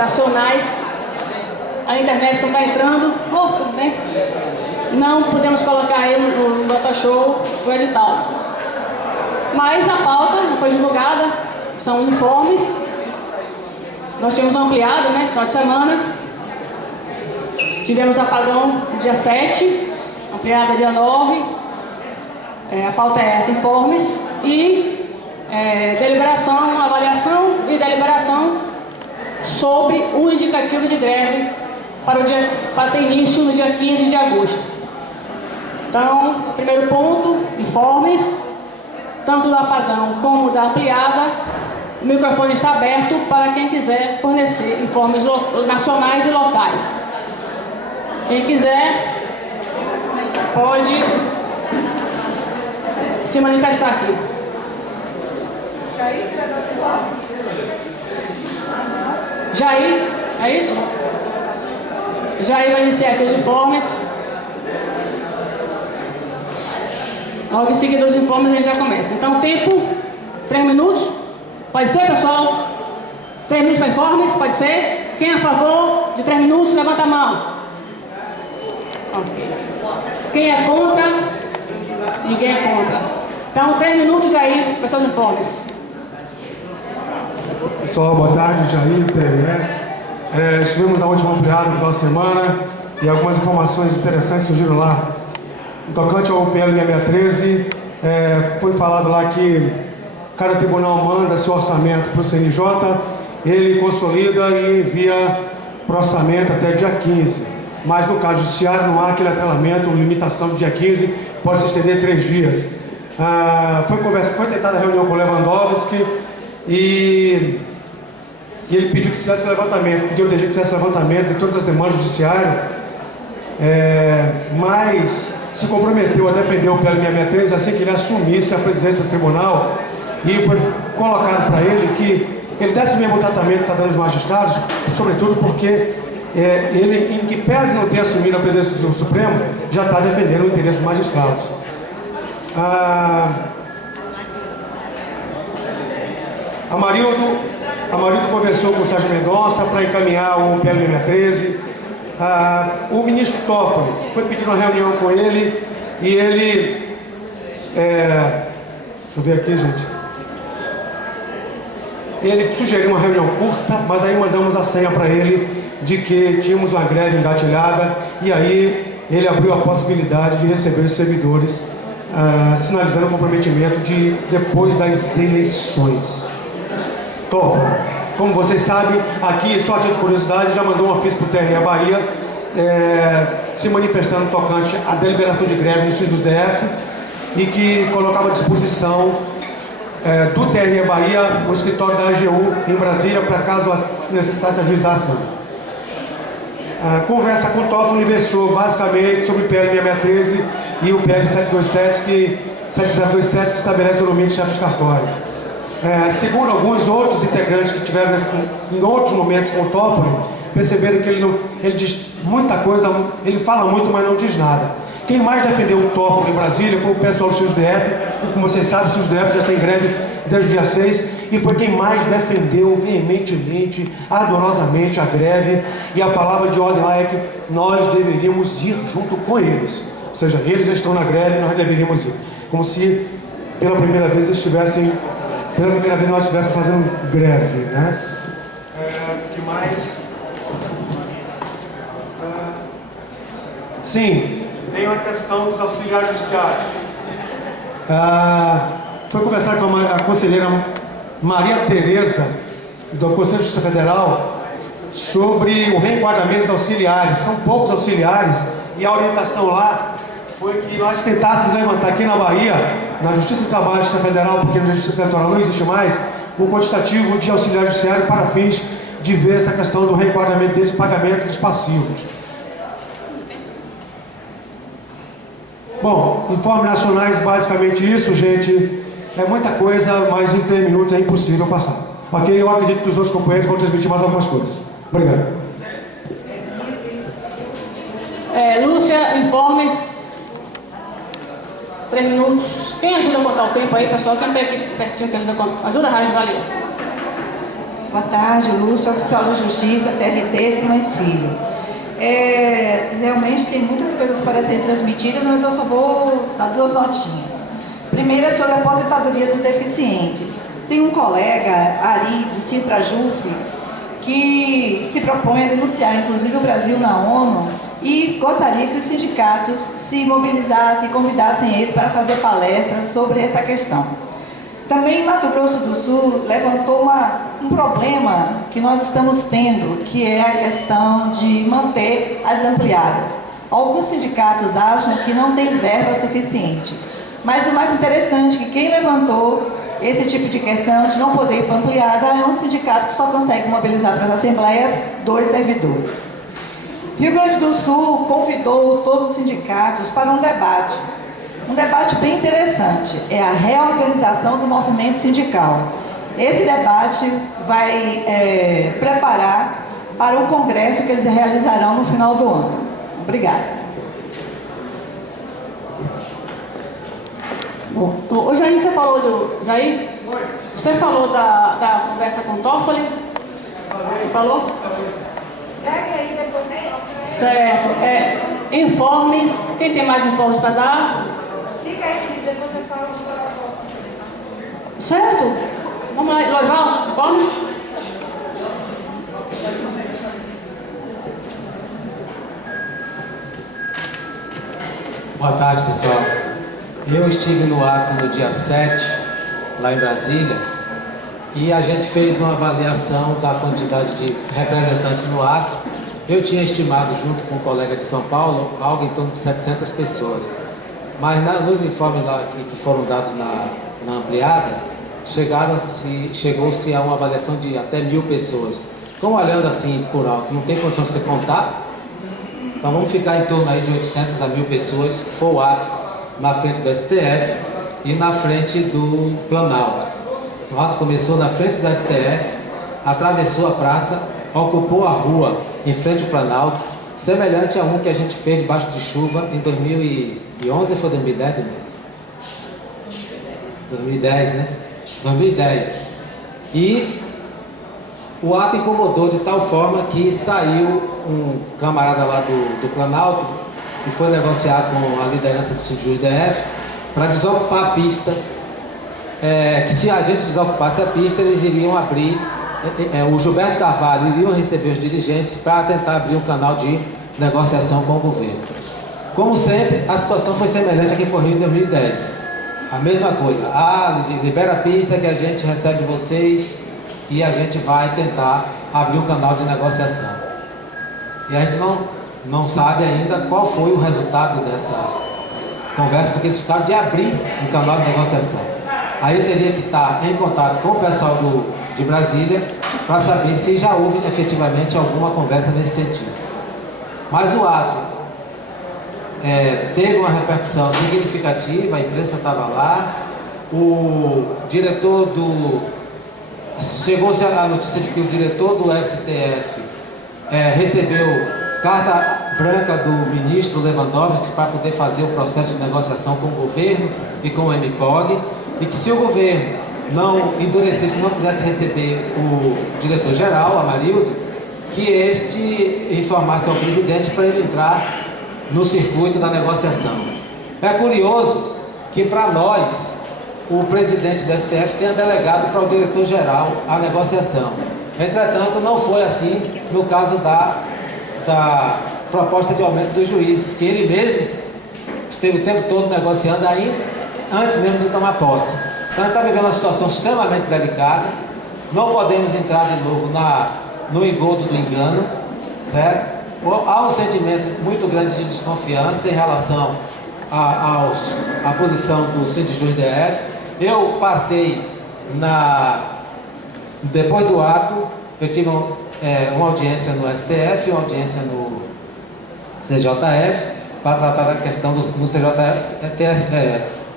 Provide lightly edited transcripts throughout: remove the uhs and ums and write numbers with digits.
operacionais. A internet não está entrando. Tudo bem? Não podemos colocar ele no DataShow, o edital. Mas a pauta não foi divulgada, são uniformes. Nós tínhamos ampliado, né, esse final de semana. Tivemos apagão dia 7, ampliada dia 9. A pauta é essa, informes. E deliberação, avaliação e deliberação sobre o indicativo de greve para ter início no dia 15 de agosto. Então, primeiro ponto, informes, tanto do apagão como da ampliada. O microfone está aberto para quem quiser fornecer informes nacionais e locais. Quem quiser, pode se manifestar aqui. Jair, é isso? Jair vai iniciar aqui os informes. Logo em seguida os informes a gente já começa. Então, tempo, 3 minutos. Pode ser, pessoal? 3 minutos para informes? Pode ser? Quem é a favor de 3 minutos, levanta a mão. Ok. Quem é contra? Ninguém é contra. Então, 3 minutos, Jair, para os seus informes. Pessoal, boa tarde, Jair, TRE. Estivemos na última ampliada no final de semana e algumas informações interessantes surgiram lá. No tocante ao PL 6613, foi falado lá que cada tribunal manda seu orçamento para o CNJ, ele consolida e envia para o orçamento até dia 15. Mas no caso judiciário não há aquele atrelamento, limitação de dia 15, pode se estender 3 dias. Foi tentada a reunião com o Lewandowski e ele pediu que fizesse levantamento, porque eu entendi que fizesse levantamento de todas as demandas judiciárias, mas se comprometeu a defender o PL 663 assim que ele assumisse a presidência do tribunal, e foi colocado para ele que ele desse o mesmo tratamento que está dando os magistrados, sobretudo porque ele, em que pese não ter assumido a presidência do Supremo, já está defendendo o interesse dos magistrados. A Marildo conversou com o Sérgio Mendonça para encaminhar o PL 613. O ministro Toffoli foi pedir uma reunião com ele e ele... deixa eu ver aqui, gente. Ele sugeriu uma reunião curta, mas aí mandamos a senha para ele de que tínhamos uma greve engatilhada e aí ele abriu a possibilidade de receber os servidores, sinalizando o comprometimento de depois das eleições. Toffoli, como vocês sabem, aqui, só a título de curiosidade, já mandou um ofício para o TRE Bahia, se manifestando tocante à deliberação de greve no SUS DF e que colocava à disposição do TRE Bahia o escritório da AGU em Brasília para caso necessite ajuizar a ação. A conversa com o Toffoli versou basicamente sobre o PL 6613 e o PL 7027 que estabelece o nome de chefe de cartório. Segundo alguns outros integrantes que tiveram em outros momentos com o Toffoli, perceberam que ele diz muita coisa, ele fala muito, mas não diz nada. Quem mais defendeu o Toffoli em Brasília foi o pessoal do SUS-DF, e como vocês sabem, o SUS-DF já está em greve desde o dia 6, e foi quem mais defendeu veementemente, ardorosamente a greve, e a palavra de ordem lá é que nós deveríamos ir junto com eles. Ou seja, eles estão na greve e nós deveríamos ir. Como se pela primeira vez nós estivéssemos fazendo greve, né? O que mais? Sim, tem a questão dos auxiliares judiciários. Foi conversar com a conselheira Maria Tereza, do Conselho de Justiça Federal, sobre o reenquadramento dos auxiliares. São poucos auxiliares e a orientação lá foi que nós tentássemos levantar aqui na Bahia, na Justiça do Trabalho, Justiça Federal, porque na Justiça Eleitoral não existe mais, um quantitativo de auxiliar judiciário para fins de ver essa questão do reenquadramento deles, pagamento dos passivos. Bom, informes nacionais, basicamente isso, gente. É muita coisa, mas em 3 minutos é impossível passar. Ok? Eu acredito que os outros companheiros vão transmitir mais algumas coisas. Obrigado. Lúcia, informes. 3 minutos. Quem ajuda a contar o tempo aí, pessoal? Quem está aqui pertinho que ajuda a contar? Ajuda a rádio, valeu. Boa tarde, Lúcia, oficial da Justiça, TRT Simões Filho. Realmente tem muitas coisas para serem transmitidas, mas eu só vou dar duas notinhas. Primeiro é sobre a aposentadoria dos deficientes. Tem um colega, Ari, do Citrajuf, que se propõe a denunciar, inclusive, o Brasil na ONU e gostaria que os sindicatos se mobilizassem e convidassem ele para fazer palestras sobre essa questão. Também Mato Grosso do Sul levantou um problema que nós estamos tendo, que é a questão de manter as ampliadas. Alguns sindicatos acham que não tem verba suficiente, mas o mais interessante é que quem levantou esse tipo de questão de não poder ir para ampliada é um sindicato que só consegue mobilizar para as assembleias 2 servidores. Rio Grande do Sul convidou todos os sindicatos para um debate bem interessante, é a reorganização do movimento sindical. Esse debate vai preparar para o congresso que eles realizarão no final do ano. Obrigada. Bom, o Jair, você falou do... Jair? Você falou da conversa com o Toffoli? Você falou? Segue aí depois, né? Certo. Informes. Quem tem mais informes para dar? Siga aí, depois você fala. Certo. Vamos lá, Loival, informes? Boa tarde, pessoal. Eu estive no ato no dia 7, lá em Brasília, e a gente fez uma avaliação da quantidade de representantes no ato. Eu tinha estimado, junto com um colega de São Paulo, algo em torno de 700 pessoas. Mas nos informes lá que foram dados na ampliada, chegou-se a uma avaliação de até 1.000 pessoas. Como olhando assim por alto, não tem condição de você contar, então vamos ficar em torno aí de 800 a 1.000 pessoas, que foi o ato na frente do STF e na frente do Planalto. O ato começou na frente do STF, atravessou a praça, ocupou a rua em frente ao Planalto, semelhante a um que a gente fez debaixo de chuva em 2011 ou foi 2010? 2010, né? 2010. E o ato incomodou de tal forma que saiu um camarada lá do Planalto, que foi negociar com a liderança do SINDJUS-DF para desocupar a pista, que se a gente desocupasse a pista, eles iriam abrir, o Gilberto Carvalho iriam receber os dirigentes para tentar abrir um canal de negociação com o governo. Como sempre, a situação foi semelhante à que ocorreu em 2010. A mesma coisa, libera a pista que a gente recebe vocês e a gente vai tentar abrir um canal de negociação. E a gente não sabe ainda qual foi o resultado dessa conversa, porque eles ficaram de abrir um canal de negociação. Aí eu teria que estar em contato com o pessoal de Brasília para saber se já houve efetivamente alguma conversa nesse sentido. Mas o ato teve uma repercussão significativa, a imprensa estava lá, o diretor chegou-se a notícia de que o diretor do STF recebeu carta branca do ministro Lewandowski para poder fazer o processo de negociação com o governo e com o MPOG, e que se o governo não endurecesse, não quisesse receber o diretor-geral, Amarildo, que este informasse ao presidente para ele entrar no circuito da negociação. É curioso que, para nós, o presidente do STF tenha delegado para o diretor-geral a negociação. Entretanto, não foi assim no caso da proposta de aumento dos juízes, que ele mesmo esteve o tempo todo negociando ainda antes mesmo de tomar posse. Então, ele está vivendo uma situação extremamente delicada. Não podemos entrar de novo no engodo do engano, certo? Há um sentimento muito grande de desconfiança em relação à posição do SINDJUS-DF. Eu passei depois do ato, eu tive uma audiência no STF, uma audiência no CJF, para tratar da questão no CJF,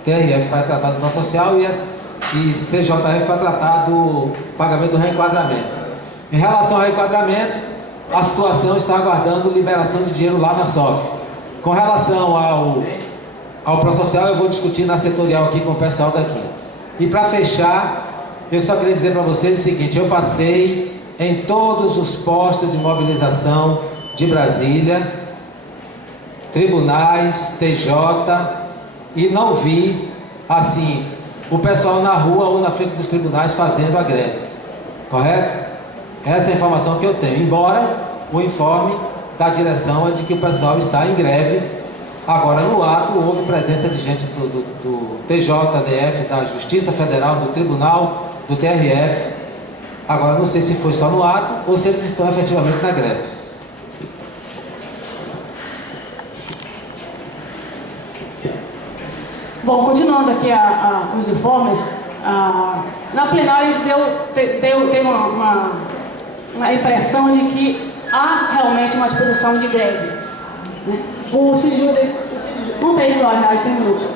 TRF para tratar do plano social e CJF para tratar do pagamento do reenquadramento. Em relação ao reenquadramento, a situação está aguardando liberação de dinheiro lá na SOF. Com relação ao plano social, eu vou discutir na setorial aqui com o pessoal daqui. E para fechar, eu só queria dizer para vocês o seguinte: eu passei em todos os postos de mobilização de Brasília, tribunais, TJ, e não vi, assim, o pessoal na rua ou na frente dos tribunais fazendo a greve. Correto? Essa é a informação que eu tenho. Embora o informe da direção é de que o pessoal está em greve. Agora, no ato, houve presença de gente do TJDF, da Justiça Federal, do Tribunal, do TRF. Agora, não sei se foi só no ato ou se eles estão efetivamente na greve. Bom, continuando aqui os informes, na plenária a gente teve uma impressão de que há realmente uma disposição de greve, né? O Sindijuiz, não tem lá, tem minutos.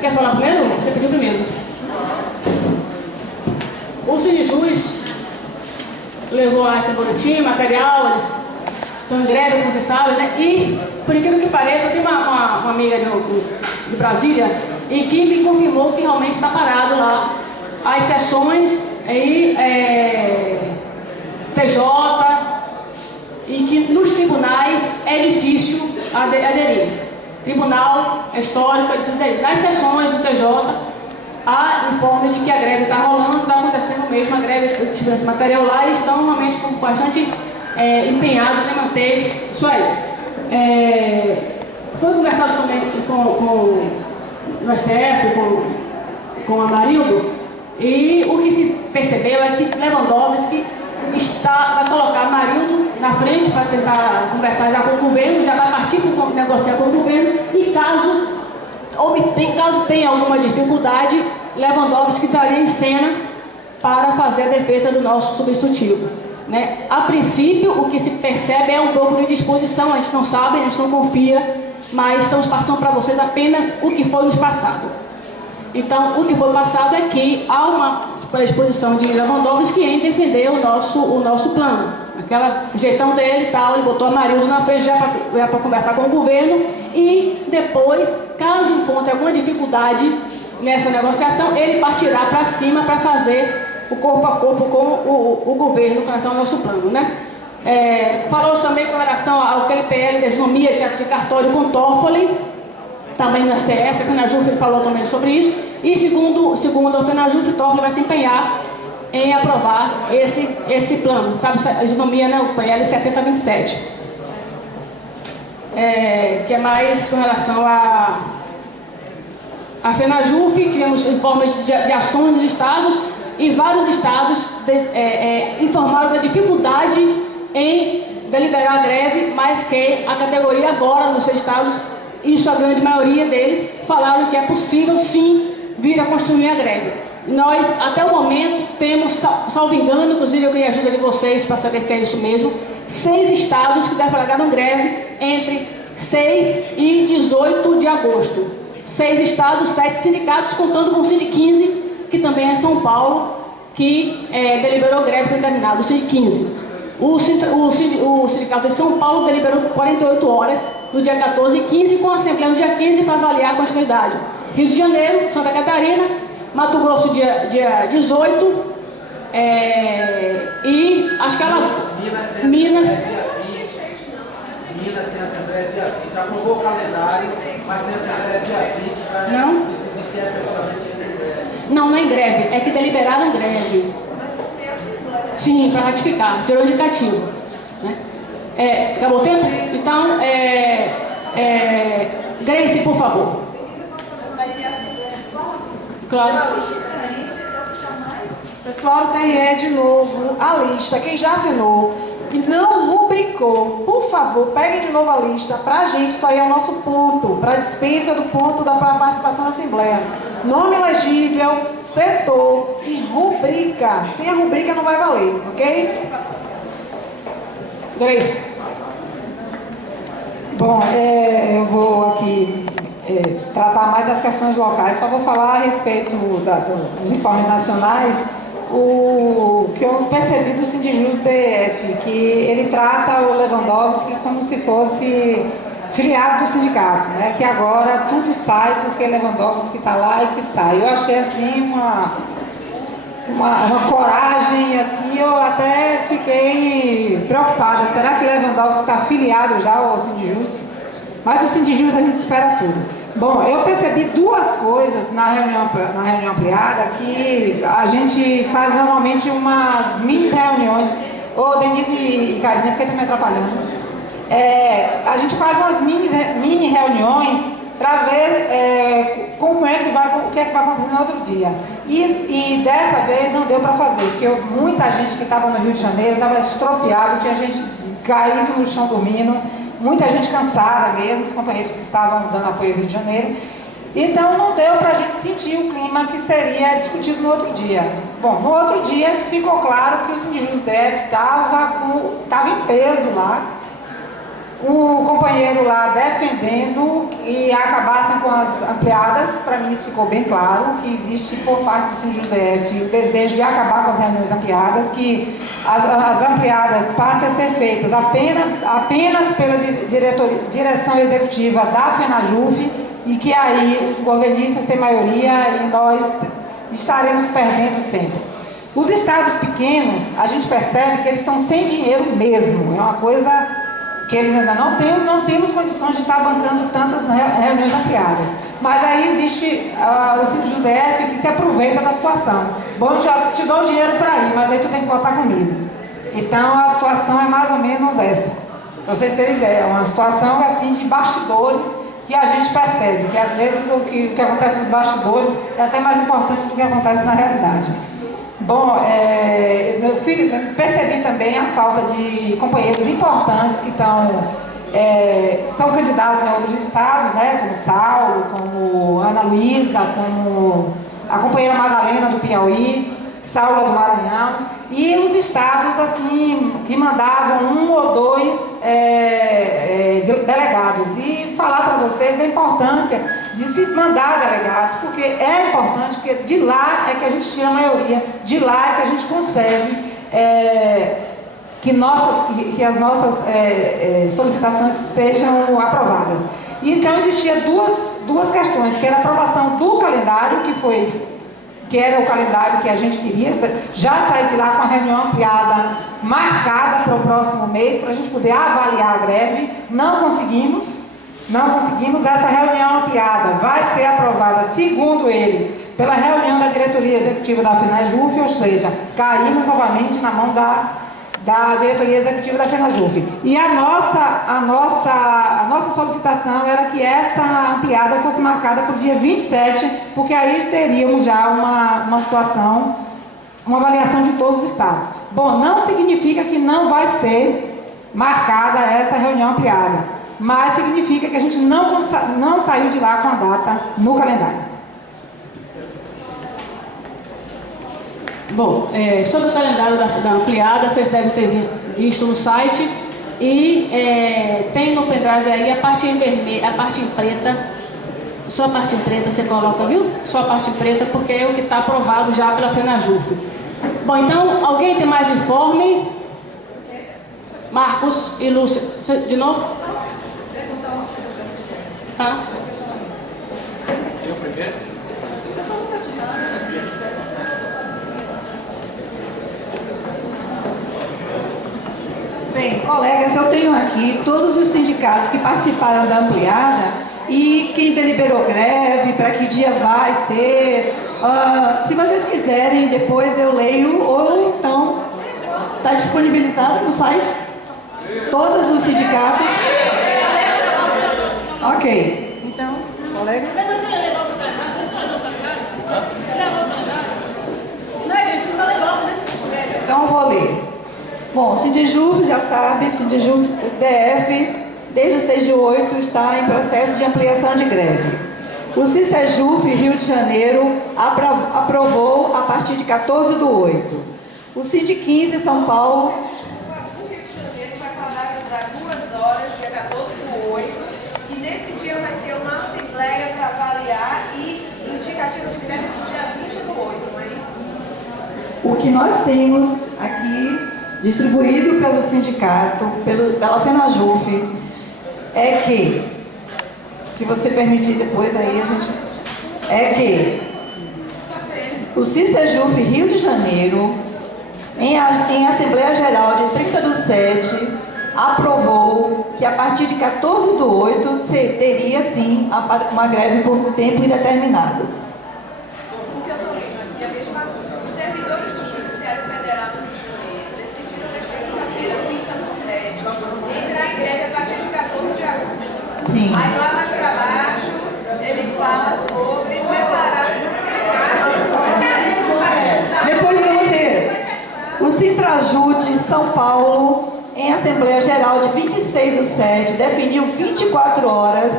Quer falar primeiro? Você pediu primeiro. O Sindijuiz levou lá esse boletim, material, eles estão em greve, como você sabe, né? E, por incrível que pareça, tem uma amiga de Brasília e que me confirmou que realmente está parado lá as sessões e TJ, e que nos tribunais é difícil aderir. Tribunal é histórico, é difícil aderir. Nas sessões do TJ, há informe de que a greve está rolando, está acontecendo mesmo a greve de segurança material lá, e estão realmente bastante empenhados em manter isso aí. Foi conversado também no STF, com o Amarildo, e o que se percebeu é que Lewandowski vai colocar Amarildo na frente para tentar conversar já com o governo, já vai partir para negociar com o governo, e caso tenha alguma dificuldade, Lewandowski estaria em cena para fazer a defesa do nosso substitutivo, né? A princípio, o que se percebe é um pouco de disposição, a gente não sabe, a gente não confia, mas estamos passando para vocês apenas o que foi nos passado. Então, o que foi passado é que há uma predisposição de Lewandowski em defender o nosso plano. Aquela jeitão dele e tal, ele botou Amarildo na frente já para conversar com o governo, e depois, caso encontre alguma dificuldade nessa negociação, ele partirá para cima para fazer o corpo a corpo com o governo com relação ao nosso plano, né? Falou também com relação ao PL de isonomia de cartório com Toffoli, também no STF, a FENAJUF falou também sobre isso, e segundo a FENAJUF, Toffoli vai se empenhar em aprovar esse plano, sabe, a isonomia, né, o PL 7027. Que é mais com relação a FENAJUF, tivemos informes de ações dos estados, e vários estados informaram da dificuldade em deliberar a greve, mas que a categoria agora nos seus estados, isso a grande maioria deles, falaram que é possível sim vir a construir a greve. Nós, até o momento, temos, salvo engano, inclusive eu queria a ajuda de vocês para saber se é isso mesmo, 6 estados que declararam greve entre 6 e 18 de agosto. 6 estados, 7 sindicatos, contando com o Sind 15, que também é São Paulo, que deliberou greve determinada, o Sind 15. O Sindicato de São Paulo deliberou por 48 horas, no dia 14 e 15, com a Assembleia no dia 15 para avaliar a continuidade. Rio de Janeiro, Santa Catarina, Mato Grosso dia 18, e acho que ela... Minas tem a Assembleia dia 20, já aprovou o calendário, mas tem a Assembleia dia 20 para decidir se efetivamente é greve. Não é greve, é que deliberaram greve. Sim, para ratificar, será indicativo, né? Acabou o tempo? Então, Grace, por favor. Claro. Pessoal, tem de novo a lista. Quem já assinou e não rubricou, por favor, peguem de novo a lista para a gente. Isso aí é o nosso ponto, para a dispensa do ponto da participação na Assembleia. Nome legível, setor e rubrica. Sem a rubrica não vai valer, ok? Grace. Bom, eu vou aqui tratar mais das questões locais. Só vou falar a respeito dos informes nacionais. O que eu percebi do Sindijuiz DF, que ele trata o Lewandowski como se fosse filiado do sindicato, né? Que agora tudo sai porque Lewandowski está lá e que sai. Eu achei assim uma coragem, assim, eu até fiquei preocupada. Será que Lewandowski está afiliado já ao Sindijus? Mas do Sindijus a gente espera tudo. Bom, eu percebi duas coisas na reunião ampliada, que a gente faz normalmente umas mini reuniões. Ô, Denise e Karina, porque estão me atrapalhando. A gente faz umas mini reuniões para ver como é que vai, o que é que vai acontecer no outro dia. E dessa vez não deu para fazer, porque muita gente que estava no Rio de Janeiro estava estropiado, tinha gente caído no chão dormindo, muita gente cansada mesmo, os companheiros que estavam dando apoio ao Rio de Janeiro. Então não deu para a gente sentir o clima que seria discutido no outro dia. Bom, no outro dia ficou claro que o Sindijus DF estava em peso lá, o companheiro lá defendendo que acabassem com as ampliadas. Para mim isso ficou bem claro, que existe por parte do Sindijus DF o desejo de acabar com as reuniões ampliadas, que as ampliadas passem a ser feitas apenas pela direção executiva da FENAJUF, e que aí os governistas têm maioria e nós estaremos perdendo sempre. Os estados pequenos, a gente percebe que eles estão sem dinheiro mesmo, é uma coisa que eles ainda não temos condições de estar bancando tantas reuniões ampliadas. Mas aí existe o Sindijus DF que se aproveita da situação. Bom, eu já te dou dinheiro para ir, mas aí tu tem que votar comigo. Então a situação é mais ou menos essa. Para vocês terem ideia, é uma situação assim de bastidores que a gente percebe, que às vezes o que acontece nos bastidores é até mais importante do que acontece na realidade. Bom, meu filho, percebi também a falta de companheiros importantes que são candidatos em outros estados, né, como Saulo, como Ana Luísa, como a companheira Madalena do Piauí, Saulo do Maranhão, e os estados assim que mandavam um ou dois delegados. E falar para vocês da importância de se mandar delegados, porque é importante, porque de lá é que a gente tira a maioria, de lá é que a gente consegue que as nossas solicitações sejam aprovadas. Então existia duas questões, que era a aprovação do calendário, que era o calendário que a gente queria, já sair de lá com a reunião ampliada marcada para o próximo mês, para a gente poder avaliar a greve. Não conseguimos, essa reunião ampliada vai ser aprovada, segundo eles, pela reunião da diretoria executiva da FENAJUF, ou seja, caímos novamente na mão da diretoria executiva da FENAJUF. E a nossa solicitação era que essa ampliada fosse marcada para o dia 27, porque aí teríamos já uma situação, uma avaliação de todos os estados. Bom, não significa que não vai ser marcada essa reunião ampliada, mas significa que a gente não saiu de lá com a data no calendário. Bom, sobre o calendário da ampliada, vocês devem ter visto no site, e tem no pendrive aí a parte em vermelho, a parte em preta. Só a parte em preta você coloca, viu? Só a parte em preta, porque é o que está aprovado já pela FENAJUF. Bom, então, alguém tem mais informe? Marcos e Lúcia. De novo? Tá. Eu primeiro? Bem, colegas, eu tenho aqui todos os sindicatos que participaram da ampliada e quem deliberou greve, para que dia vai ser. Se vocês quiserem, depois eu leio, ou então está disponibilizado no site todos os sindicatos. Ok. Então, colega. Então eu vou ler. Bom, o Sindijus já sabe, o Sindijus DF, desde o 6/8, está em processo de ampliação de greve. O CISEJUF Rio de Janeiro aprovou a partir de 14/8. O Sindiquins São Paulo... O Rio de Janeiro vai paralisar 2 horas, dia 14/8, e nesse dia vai ter uma assembleia para avaliar e indicativa de greve no dia 20/8, não é isso? O que nós temos aqui, distribuído pelo sindicato, pela FENAJUF, é que, se você permitir depois aí a gente... É que O CICEJUF Rio de Janeiro, em Assembleia Geral de 30/7, aprovou que a partir de 14/8 teria sim uma greve por tempo indeterminado. O que eu estou lendo aqui é a mesma coisa. Os servidores do Judiciário Federal do Rio de Janeiro decidiram nesta quinta-feira, 30/7, entrar em greve a partir de 14 de agosto. Sim. Aí lá mais para baixo, ele fala sobre preparar. Depois vamos ver. O Citrajute São Paulo, em Assembleia Geral de 26/7, definiu 24 horas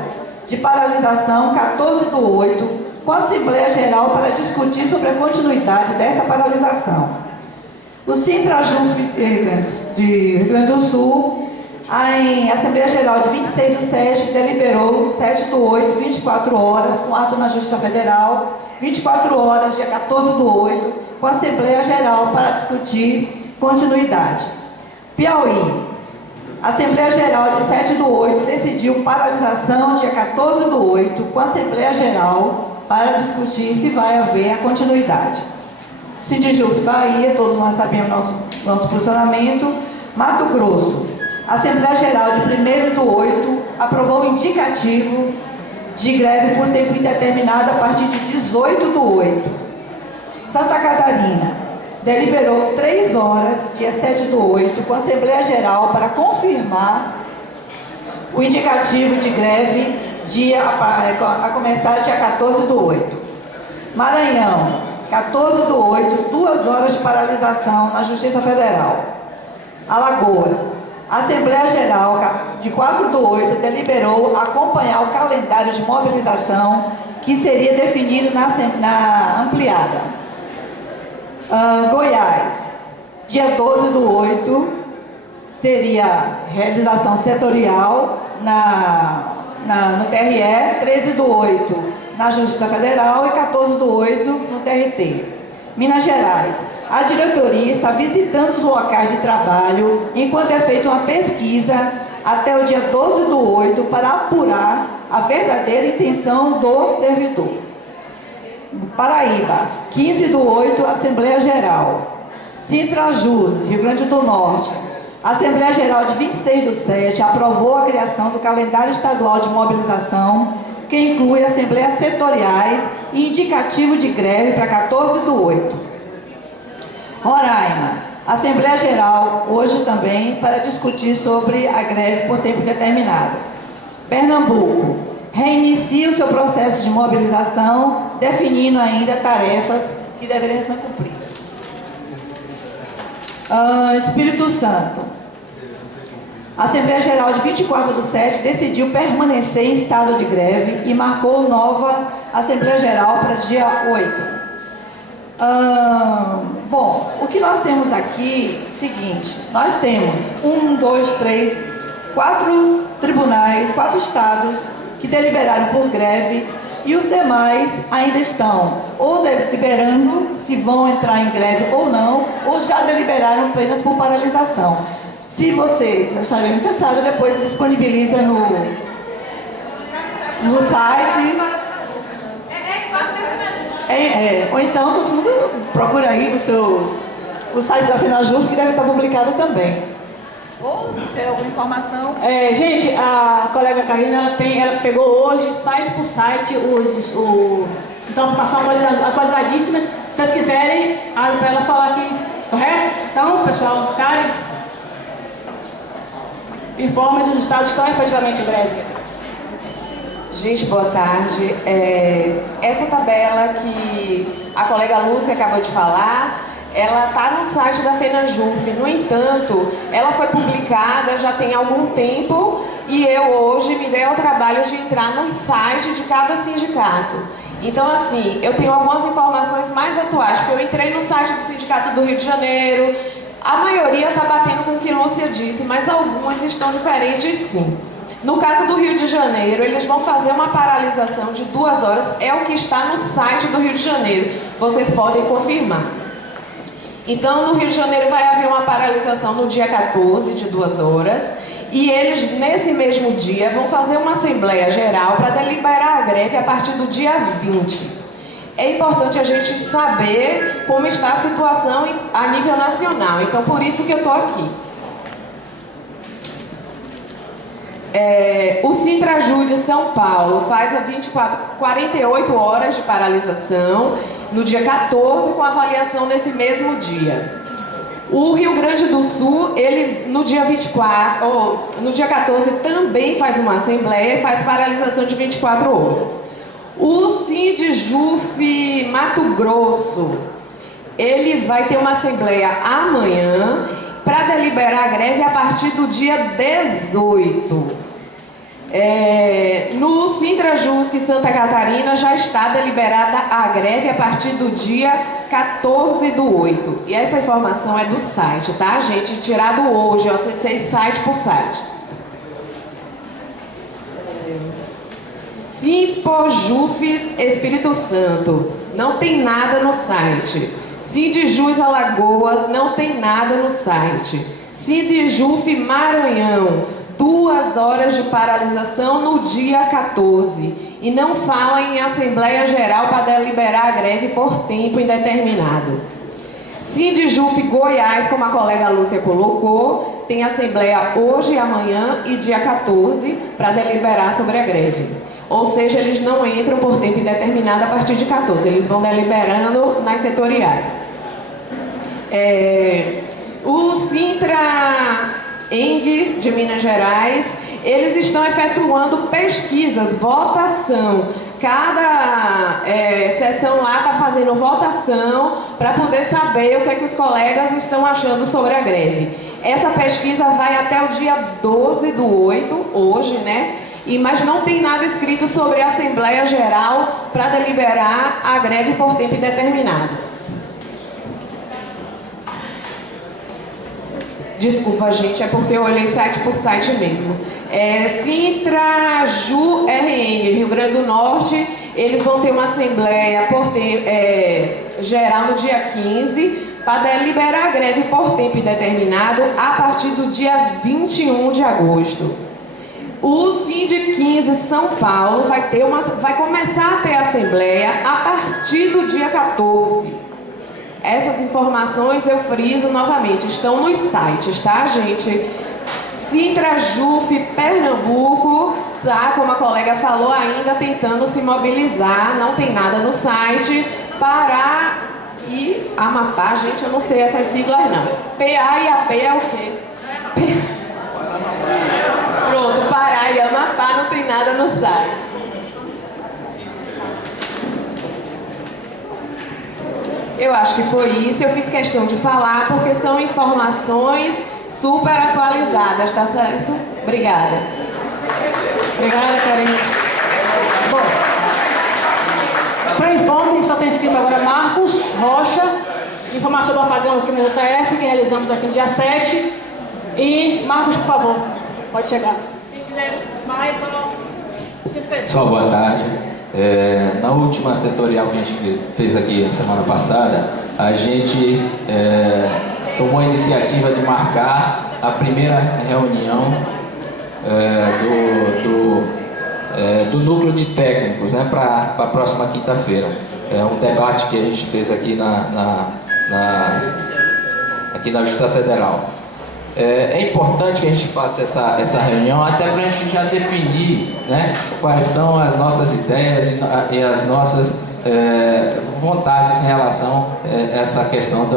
de paralisação, 14/8, com a Assembleia Geral para discutir sobre a continuidade dessa paralisação. O Citrajuf de Rio Grande do Sul, em Assembleia Geral de 26/7, deliberou 7/8, 24 horas, com ato na Justiça Federal, 24 horas, dia 14/8, com a Assembleia Geral para discutir continuidade. Piauí, Assembleia Geral de 7/8 decidiu paralisação dia 14/8, com a Assembleia Geral para discutir se vai haver a continuidade. Sindijuf Bahia, todos nós sabemos nosso posicionamento. Mato Grosso, Assembleia Geral de 1º/8 aprovou o indicativo de greve por tempo indeterminado a partir de 18/8. Santa Catarina deliberou 3 horas, dia 7/8, com a Assembleia Geral para confirmar o indicativo de greve a começar dia 14/8. Maranhão, 14/8, 2 horas de paralisação na Justiça Federal. Alagoas, a Assembleia Geral de 4/8 deliberou acompanhar o calendário de mobilização que seria definido na ampliada. Goiás, dia 12/8, seria realização setorial no TRE, 13/8 na Justiça Federal e 14/8 no TRT. Minas Gerais, a diretoria está visitando os locais de trabalho enquanto é feita uma pesquisa até o dia 12/8 para apurar a verdadeira intenção do servidor. Paraíba, 15/8, Assembleia Geral. Citrajur, Rio Grande do Norte, a Assembleia Geral de 26/7 aprovou a criação do calendário estadual de mobilização, que inclui assembleias setoriais e indicativo de greve para 14/8. Roraima, Assembleia Geral, hoje também, para discutir sobre a greve por tempo determinado. Pernambuco, reinicia o seu processo de mobilização, definindo ainda tarefas que deveriam ser cumpridas. Espírito Santo, a Assembleia Geral de 24/7 decidiu permanecer em estado de greve e marcou nova Assembleia Geral para dia 8. Bom, o que nós temos aqui é o seguinte: nós temos 4 tribunais, 4 estados que deliberaram por greve e os demais ainda estão ou deliberando se vão entrar em greve ou não, ou já deliberaram apenas por paralisação. Se vocês acharem necessário, depois disponibiliza no site. Ou então todo mundo procura aí o site da FENAJUF, que deve estar publicado também. Ou se tem alguma informação. Gente, a colega Karina ela pegou hoje, site por site, então passou atualizadíssimas. Se vocês quiserem, abre para ela falar aqui, correto? Então, pessoal, Karen, informe dos estados que estão efetivamente em greve. Gente, boa tarde. Essa tabela que a colega Lúcia acabou de falar, ela está no site da FENAJUF. No entanto, ela foi publicada já tem algum tempo e eu hoje me dei ao trabalho de entrar no site de cada sindicato. Então, assim, eu tenho algumas informações mais atuais, porque eu entrei no site do Sindicato do Rio de Janeiro, a maioria está batendo com o que Lúcia disse, mas algumas estão diferentes sim. No caso do Rio de Janeiro, eles vão fazer uma paralisação de 2 horas, é o que está no site do Rio de Janeiro, vocês podem confirmar. Então, no Rio de Janeiro vai haver uma paralisação no dia 14, de 2 horas, e eles, nesse mesmo dia, vão fazer uma Assembleia Geral para deliberar a greve a partir do dia 20. é importante a gente saber como está a situação a nível nacional. Então, por isso que eu estou aqui. O Sintraju de São Paulo faz 48 horas de paralisação no dia 14, com avaliação nesse mesmo dia. O Rio Grande do Sul, ele no dia 14 também faz uma assembleia e faz paralisação de 24 horas. O Sindjuf Mato Grosso, ele vai ter uma assembleia amanhã para deliberar a greve a partir do dia 18. No Sintrajusc Santa Catarina já está deliberada a greve a partir do dia 14/8. E essa informação é do site, tá, gente? Tirado hoje, eu acessei site por site. Simpojufes Espírito Santo, não tem nada no site. Sindjus Alagoas, não tem nada no site. Sindjuf Maranhão, 2 horas de paralisação no dia 14. E não fala em Assembleia Geral para deliberar a greve por tempo indeterminado. Sindjuf Goiás, como a colega Lúcia colocou, tem assembleia hoje, amanhã e dia 14 para deliberar sobre a greve. Ou seja, eles não entram por tempo indeterminado a partir de 14, eles vão deliberando nas setoriais. O Sintra-Eng de Minas Gerais, eles estão efetuando pesquisas, votação. Cada sessão lá está fazendo votação para poder saber o que é que os colegas estão achando sobre a greve. Essa pesquisa vai até o dia 12/8, hoje, né? Mas não tem nada escrito sobre a Assembleia Geral para deliberar a greve por tempo indeterminado. Desculpa, gente, é porque eu olhei site por site mesmo. Sintraju RN, Rio Grande do Norte, eles vão ter uma assembleia geral no dia 15 para deliberar a greve por tempo indeterminado a partir do dia 21 de agosto. O Sind 15 São Paulo vai começar a ter assembleia a partir do dia 14. Essas informações eu friso novamente, estão nos sites, tá, gente? Sintrajuf Pernambuco, tá? Como a colega falou, ainda tentando se mobilizar, não tem nada no site. Pará e Amapá, gente, eu não sei essas siglas não. PA e AP é o quê? Pronto, Pará e Amapá não tem nada no site. Eu acho que foi isso, eu fiz questão de falar porque são informações super atualizadas, tá certo? Obrigada. Obrigada, Karine. Bom, para informe, só tem escrito agora Marcos Rocha, informação do apagão aqui no JF, que realizamos aqui no dia 7. E Marcos, por favor, pode chegar. Quem quiser mais, só se inscrever. Só boa tarde. Na última setorial que a gente fez aqui na semana passada, a gente tomou a iniciativa de marcar a primeira reunião do núcleo de técnicos, né, para a próxima quinta-feira. É um debate que a gente fez aqui aqui na Justiça Federal. É importante que a gente faça essa reunião até para a gente já definir, né, quais são as nossas ideias e as nossas vontades em relação a essa questão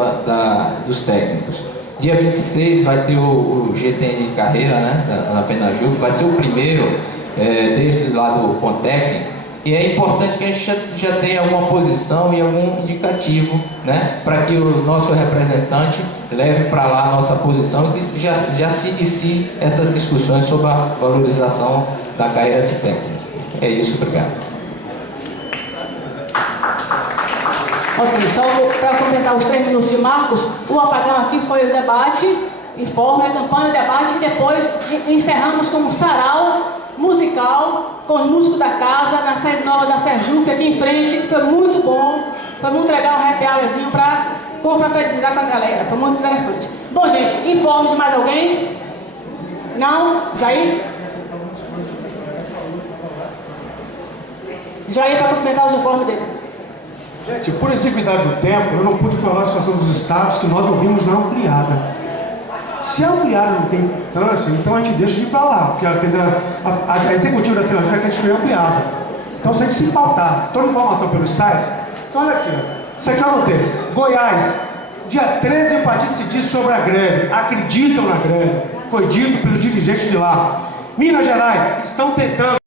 dos técnicos. Dia 26 vai ter o GTN de carreira, né, na FENAJUF, vai ser o primeiro desde lá do Contec, e é importante que a gente já tenha alguma posição e algum indicativo, né, para que o nosso representante leve para lá a nossa posição e que já se inicie essas discussões sobre a valorização da carreira de técnico. É isso, obrigado. Ok, só para completar os 3 minutos de Marcos, o apagão aqui foi o debate, informe, a campanha, o debate, e depois encerramos com um sarau musical com os músicos da casa, na sede nova da Serjuf, aqui em frente, que foi muito bom, foi muito legal um happy hourzinho para confraternizar com a galera, foi muito interessante. Bom, gente, informe de mais alguém? Não? Jair? Jair, para complementar os informes dele. Gente, por exiguidade do tempo, eu não pude falar da situação dos estados que nós ouvimos na ampliada. Se a ampliada não tem importância, então a gente deixa de ir para lá, porque a executiva da Transfer quer destruir a ampliada. Então você tem que se pautar. Toda informação pelos sites. Então olha aqui, ó. Isso aqui eu anotei. Goiás, dia 13 para decidir sobre a greve. Acreditam na greve. Foi dito pelos dirigentes de lá. Minas Gerais, estão tentando.